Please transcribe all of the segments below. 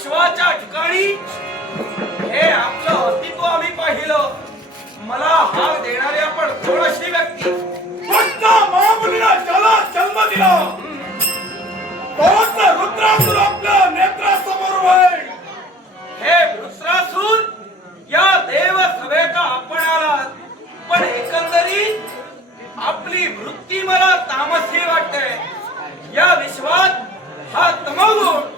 विश्वाच्या ठिकाणी? हे आमचं अस्तित्व आम्ही पाहिलं. मला हाक देणारी आपण कोण व्यक्ती. फक्त महामुलीला ज्याला जन्म दिला तोच रुद्रासूर आपल्या नेत्रासमोर होईल हे रुद्रासूर या देव आपण आलात. पण एकंदरीत आपली वृत्ती मला तामसी वाटते. या विश्वात हा तमगुण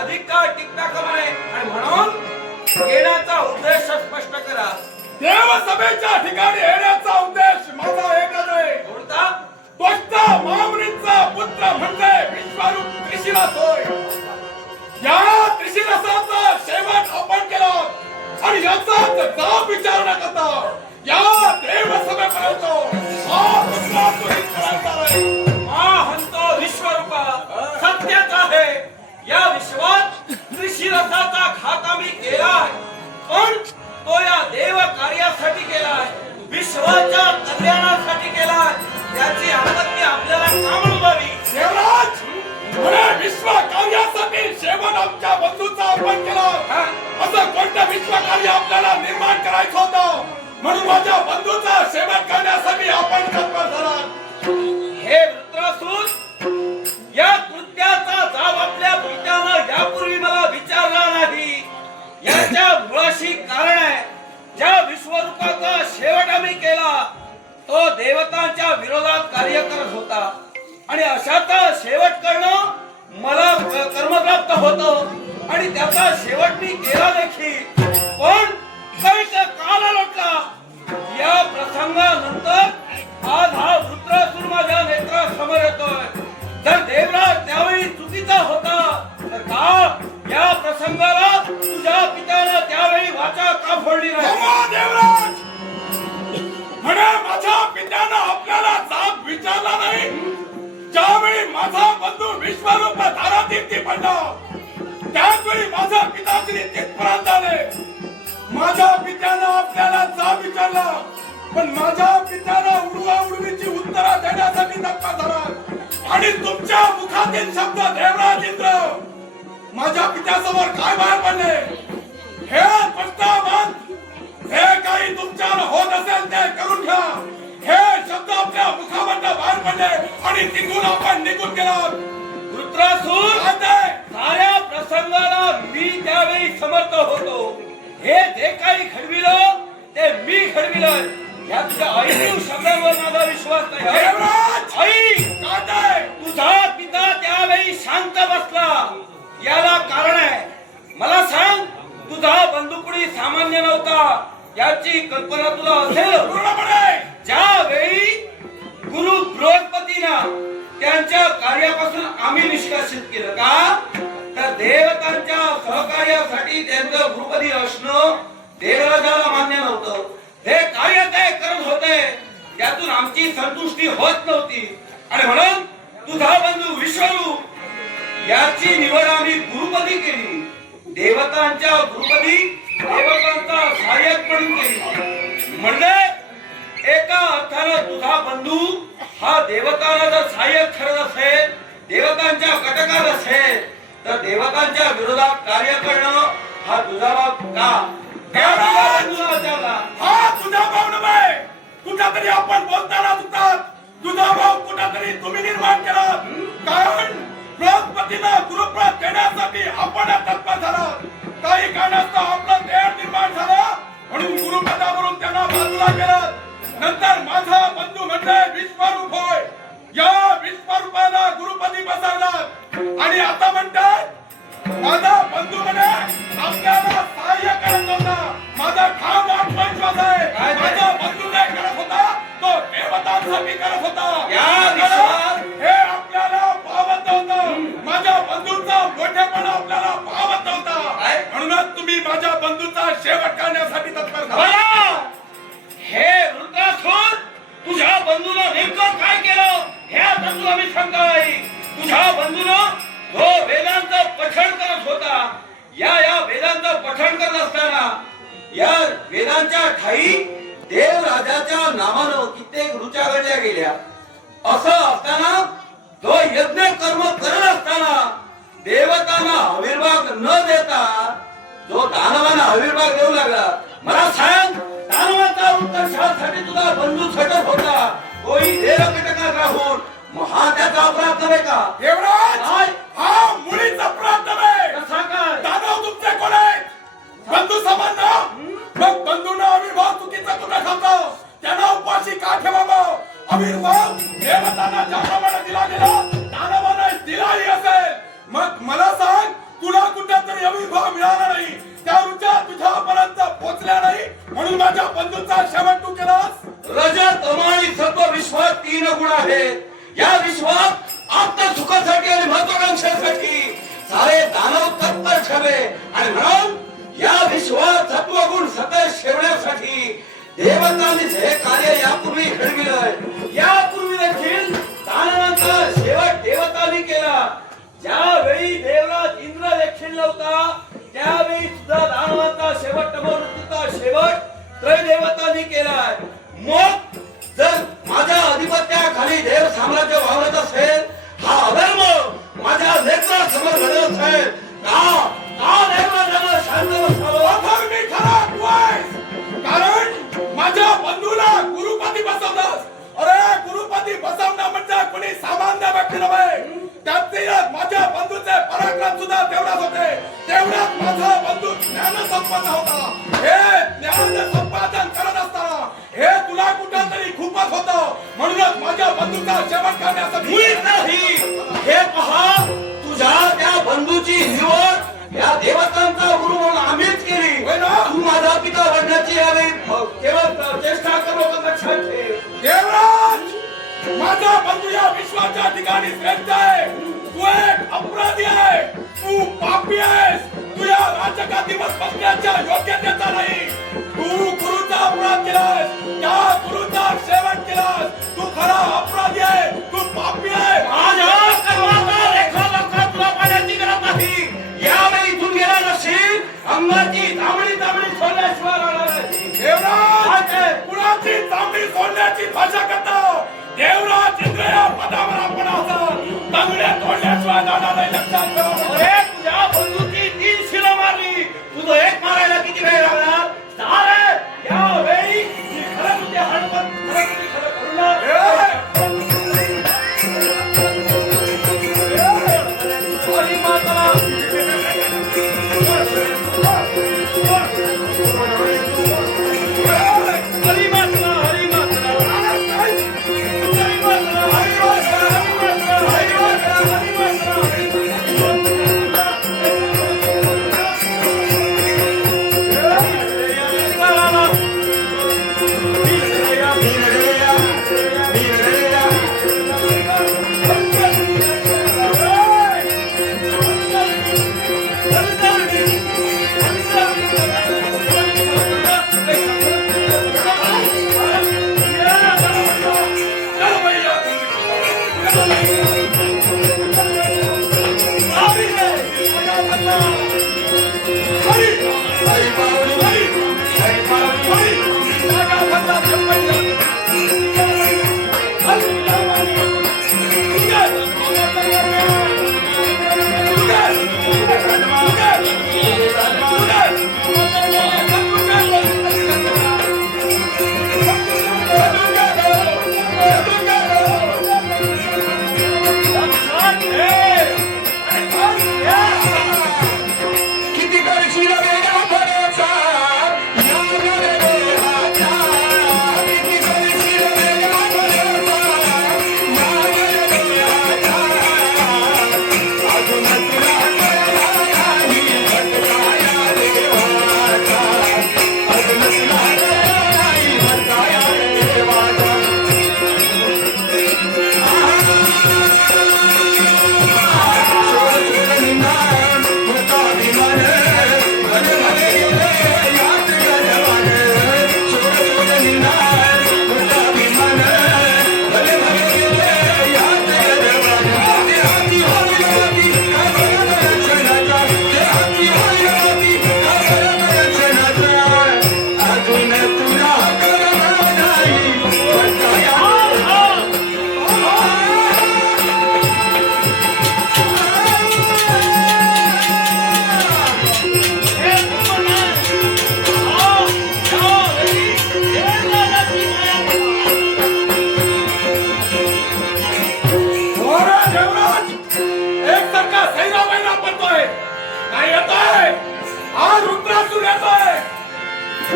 अधिक काळ टिकता कामा नये. आणि म्हणून येण्याचा उद्देश स्पष्ट करा. देवसभेच्या ठिकाणी येण्याचा उद्देश माझा एकच आहे. कोणता? त्वष्ट महामुनीचा पुत्र म्हणजे विश्वरूप त्रिशिलास होय. या त्रिशिलासाचा शेवट आपण केला. आणि याचाच जाब विचार न करता. या देवसभेपर्यंत निर्माण करायचं होतं. म्हणून माझ्या बंधूचा सेवन करण्यासाठी आपण तत्पर झाला. हे वृत्रासून या कृत्याचा जाब आपल्या पित्यानं यापूर्वी मला विचारला नाही. याच्या मुळाशी कारण आहे ज्या विश्वरूपाचा शेवट आम्ही केला तो देवतांच्या विरोधात कार्य करत होता. आणि अशाचा शेवट करणं मला कर्मप्राप्त होत. आणि त्याचा शेवट मी केला देखील. पण काही काल लोटला या प्रसंगानंतर आज हा वृत्रासूर माझ्या नेत्रासमोर येतोय. जर देवराज त्यावेळी चुकीचा होता तर का या प्रसंगाला तुझ्या पित्यानं त्यावेळी वाचा का फोडली नाही? हो, देवराज! म्हणे माझ्या पित्यानं आपल्याला जाब विचारला नाही. ज्यावेळी माझा बंधू विश्वरूप धारातीर्थी पडला त्याच वेळी माझा पिताश्री तिथपर्यंत आले. माझ्या पित्यानं आपल्याला जा विचारला. पण माझ्या पित्यानं उडवा उडवीची उत्तरा देण्यासाठी धक्का झाला आणि तुमच्या मुखातील शब्द देवराज इंद्र माझ्या पित्यासमोर काय बाहेर पडले? हे प्रस्तावात याची कल्पना तुला असेल पूर्णपणे ज्यावेळी गुरु बृहस्पतीनं त्यांच्या कार्यापासून आम्ही निष्कासित केलं का तर देवतांच्या सहकार्यासाठी त्यांचं गुरुपदी असणं देवराजाला मान्य नव्हतं. हे कार्य ते करत होते त्यातून आमची संतुष्टी होत नव्हती. आणि म्हणून तुझा बंधू विश्वरूप याची निवड आम्ही गुरुपदी केली. देवतांच्या गुरुपदी देवतांचा सहाय्य म्हणजे एका अर्थानं तुझा बंधू हा देवताला जर सहाय्यक ठरत असेल देवतांच्या कटकात असेल तर देवतांच्या विरोधात कार्य करणं हा तुझा बाब का? त्या हा तुझा भाव नव्हे. कुठा तरी आपण बोलताना चुकतात तुझा भाव कुठंतरी तुम्ही निर्माण केला कारण बृहस्पतीनं गुरुप्रत देण्यासाठी आपण तत्पर झाला काही कारणास्तव आपला बाजूला केलं नंतर माझा बंधू म्हणजे विश्वरूप होय. या विश्वरूपाला गुरुपदी बसवला आणि आता म्हणतात माझा बंधू म्हणे आपल्याला सहाय्य करत होता. माझा ठाम आत्मविश्वास आहे? माझा बंधू नाही करत होता तो देवतांसाठी करत होता. हे आपल्याला पावत होतं माझ्या बंधूचा मोठेपणा आपल्याला पावत होता काय? म्हणूनच तुम्ही माझ्या बंधूचा शेवट करण्यासाठी तत्पर झाला. तुला मी सांगता तुझ्या बंधून जो वेदांचं पठण करत होता या या वेदांचं पठण करत असताना या वेदांच्या ठाई देव राजाच्या नामानं कित्येक रुचा घडल्या गेल्या. असं असताना तो यज्ञ कर्म करत असताना देवतांना आविर्भाग न देता जो दानवांना आविर्भाग देऊ लागला. मला सांग दानवाचा उत्तर उत्कर्षासाठी तुझा बंधू झटत होता. कोणी देव देवकटकात राहून मग त्याचा अपराध का? देवराज हा मुलीचा अपराध नव्हे तुमचे कोण बंधू समाज मग बंधूंना आविर्भाव चुकीचा कुठं खातो? त्यांना उपाशी का ठेवावं? आविर्भाव देवतांना ज्याप्रमाणे दिला गेला. दानवाने दिलाही असेल. मग मला सांग तुला तरी आविर्भाव मिळाला नाही. त्या ऋचा तुझ्यापर्यंत पोचल्या नाही. म्हणून माझ्या बंधूचा शेवट तू केलास. रजत अमाणी सत्व विश्वास तीन गुण आहेत. या विश्वात आपल्या सुखासाठी आणि महत्वाकांक्षेसाठी सारे दानव तत्पर ठेवे आणि म्हणून या विश्वात सत्वगुण सतत ठेवण्यासाठी देवतांनी हे कार्य यापूर्वी घडविलंय यापूर्वी देखील दानवांचं बसवणं म्हणजे कोणी सामान्य व्यक्ती नव्हे त्याचे माझ्या बंधूचे पराक्रम सुद्धा तेवढाच होते. तेवढाच माझा बंधू ज्ञान संपन्न होता. हे ज्ञान संपादन करत असताना हे तुला कुठं तरी खूपच होतं. म्हणूनच माझ्या बंधूचा शेवट करण्यासाठी मी नाही. हे पहा तुझ्या त्या बंधूची निवड या देवतांचा गुरु म्हणून आम्हीच केली? तू माझा पिता बनण्याची केवळ चेष्टा करू का लक्षात ठेव. माझा बंधू या विश्वाच्या ठिकाणी श्रेष्ठ आहे. तू एक अपराधी आहे. तू पापी आहेस. तू या राजगादीवर बसण्याच्या योग्यतेचा नाही. तू गुरुचा अपराध केलास. त्या गुरुचा सेवन केलास. तू खरा अपराधी आहे. तू पापी आहे. माझ्या कर्माचा तुला पाण्याची गरज नाही. यावेळी इथून गेला नसेल अंगाची तांबडी तांबडी सोडल्याशिवाय राहणार नाही. देवराज कुणाची चांगली सोडण्याची भाषा करतो? देवराज इंद्र या पदावर आपण असाल तंगड्या तोडल्याशिवाय जाणार नाही लक्षात ठेवा अरे तुझ्या बंधूची तीन शिलं मारली तुझं एक मारायला किती वेळ लागणार सारखा नाही येतोय. आज रुद्रासूर येतोय.